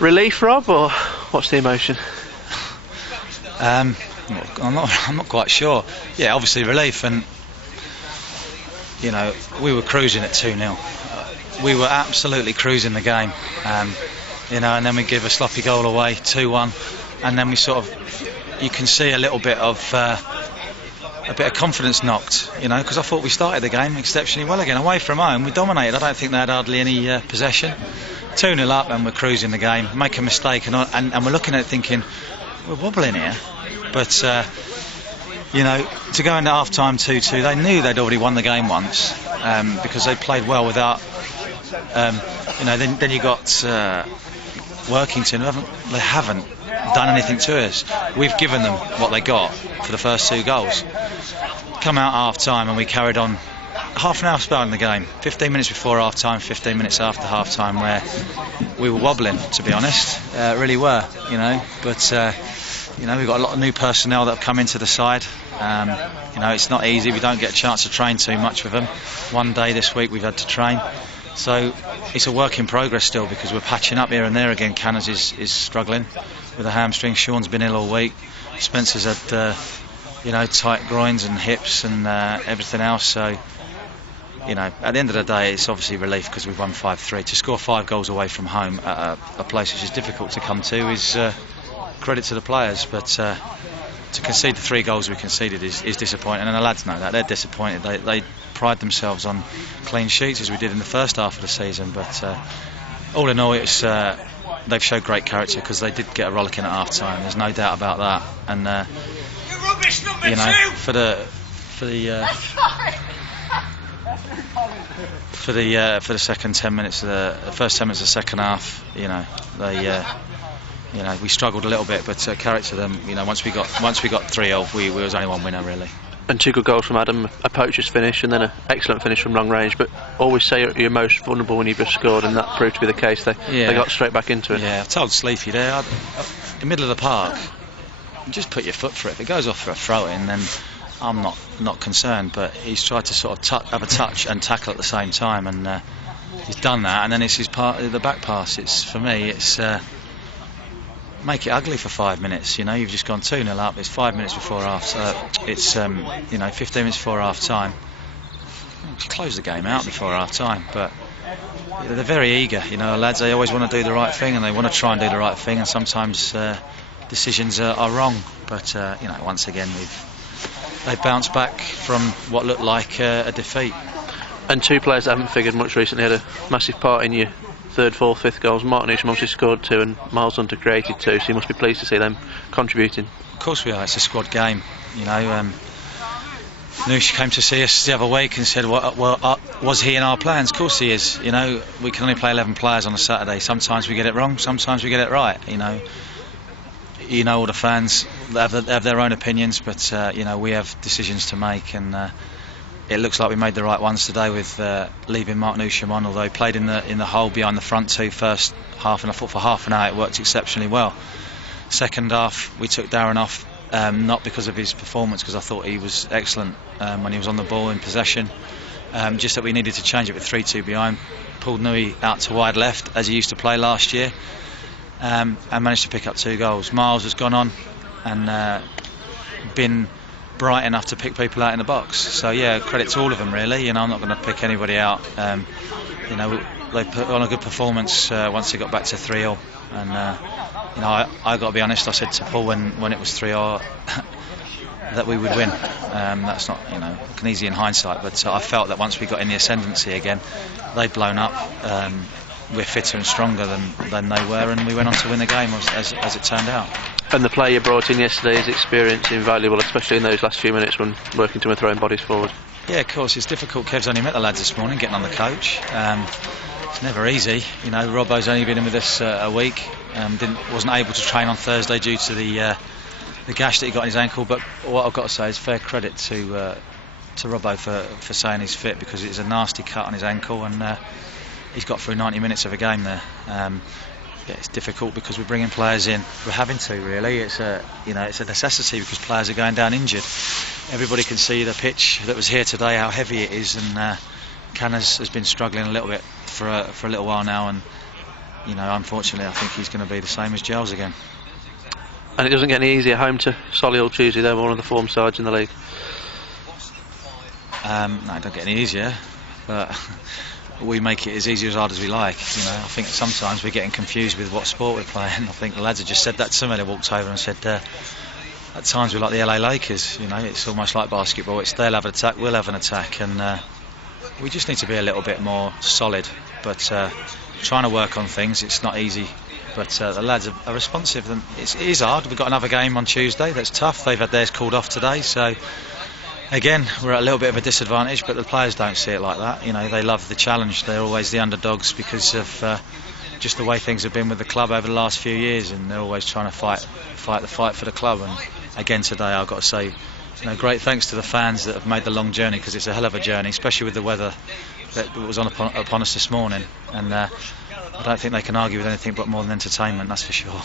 Relief, Rob, or what's the emotion? I'm not quite sure. Yeah, obviously relief, and you know, we were cruising at 2-0. We were absolutely cruising the game, you know, and then we give a sloppy goal away, 2-1, and then we sort of, you can see a bit of confidence knocked, you know, because I thought we started the game exceptionally well again. Away from home, we dominated. I don't think they had hardly any possession. 2-0 up, and we're cruising the game. Make a mistake, and we're looking at it thinking, we're wobbling here. But you know, to go into half time 2-2, they knew they'd already won the game once, because they played well without. You know, then you got Workington. They haven't done anything to us. We've given them what they got for the first 2 goals. Come out half time, and we carried on half an hour spell in the game. 15 minutes before half time, 15 minutes after half time, where we were wobbling, to be honest. Really were, you know. But you know, we've got a lot of new personnel that have come into the side. You know, it's not easy. We don't get a chance to train too much with them. One day this week we've had to train. So it's a work in progress still, because we're patching up here and there again. Canners is struggling with a hamstring. Sean's been ill all week. Spencer's had you know, tight groins and hips and everything else. So, you know, at the end of the day, it's obviously relief because we've won 5-3. To score 5 goals away from home at a place which is difficult to come to is credit to the players. But to concede the 3 goals we conceded is disappointing, and the lads know that. They're disappointed. They pride themselves on clean sheets, as we did in the first half of the season. But all in all, it's they've showed great character, because they did get a rollicking at half time. There's no doubt about that. And you know, for the second 10 minutes of the first 10 minutes of the second half, you know, they you know, we struggled a little bit, but character them, you know, once we got 3-0, we was only one winner really. And 2 good goals from Adam, a poacher's finish, and then an excellent finish from long range. But always say you're most vulnerable when you've just scored, and that proved to be the case. They got straight back into it. Yeah, I told Sleepy there, in the middle of the park, just put your foot for it. If it goes off for a throw-in, then I'm not concerned. But he's tried to sort of have a touch and tackle at the same time, and he's done that. And then it's his the back pass. It's, for me, it's make it ugly for 5 minutes. You know, you've just gone 2-0 up. It's 5 minutes before half. It's you know, 15 minutes before half time. Just close the game out before half time. But you know, they're very eager. You know, lads. They always want to do the right thing, and they want to try and do the right thing. And sometimes decisions are wrong. But you know, once again, they bounced back from what looked like a defeat. And 2 players that haven't figured much recently had a massive part in your 3rd, 4th, 5th goals. Martin Isham obviously scored 2, and Miles Hunter created 2, so you must be pleased to see them contributing. Of course we are. It's a squad game, you know. Noosh came to see us the other week and said, well, was he in our plans? Of course he is. You know, we can only play 11 players on a Saturday. Sometimes we get it wrong, sometimes we get it right. You know, all the fans have their own opinions, but you know, we have decisions to make, and it looks like we made the right ones today with leaving Martin Isham on, although he played in the hole behind the front 2 first half, and I thought for half an hour it worked exceptionally well. Second half we took Darren off, not because of his performance, because I thought he was excellent when he was on the ball in possession, just that we needed to change it with 3-2 behind. Pulled Nui out to wide left as he used to play last year, and managed to pick up 2 goals. Miles has gone on and been bright enough to pick people out in the box. So yeah, credit to all of them really. You know, I'm not going to pick anybody out. You know, they put on a good performance once they got back to 3-0. And you know, I got to be honest. I said to Paul when it was 3-0 that we would win. That's not, you know, easy in hindsight, but I felt that once we got in the ascendancy again, they'd blown up. We're fitter and stronger than they were, and we went on to win the game as it turned out. And the player you brought in yesterday, his experience invaluable, especially in those last few minutes when Workington were throwing bodies forward. Yeah, of course, it's difficult. Kev's only met the lads this morning, getting on the coach. It's never easy. You know, Robbo's only been in with us a week. Wasn't able to train on Thursday due to the gash that he got in his ankle. But what I've got to say is fair credit to Robbo for saying he's fit, because it's a nasty cut on his ankle, and he's got through 90 minutes of a game there. Yeah, it's difficult because we're bringing players in. We're having to, really. It's a necessity because players are going down injured. Everybody can see the pitch that was here today, how heavy it is, and Canners has been struggling a little bit for a little while now, and you know, unfortunately, I think he's going to be the same as Giles again. And it doesn't get any easier home to Solihull Tuesday. They're one of the form sides in the league. No, it don't get any easier, but we make it as easy or as hard as we like. You know, I think sometimes we're getting confused with what sport we're playing. I think the lads have just said that to me. They walked over and said, at times we're like the LA Lakers. You know, it's almost like basketball. It's they'll have an attack, we'll have an attack, and we just need to be a little bit more solid. But trying to work on things, it's not easy. But the lads are responsive, and it is hard. We've got another game on Tuesday. That's tough. They've had theirs called off today, so. Again, we're at a little bit of a disadvantage, but the players don't see it like that. You know, they love the challenge. They're always the underdogs because of just the way things have been with the club over the last few years, and they're always trying to fight for the club. And again today, I've got to say, you know, great thanks to the fans that have made the long journey, because it's a hell of a journey, especially with the weather that was upon us this morning. And I don't think they can argue with anything but more than entertainment, that's for sure.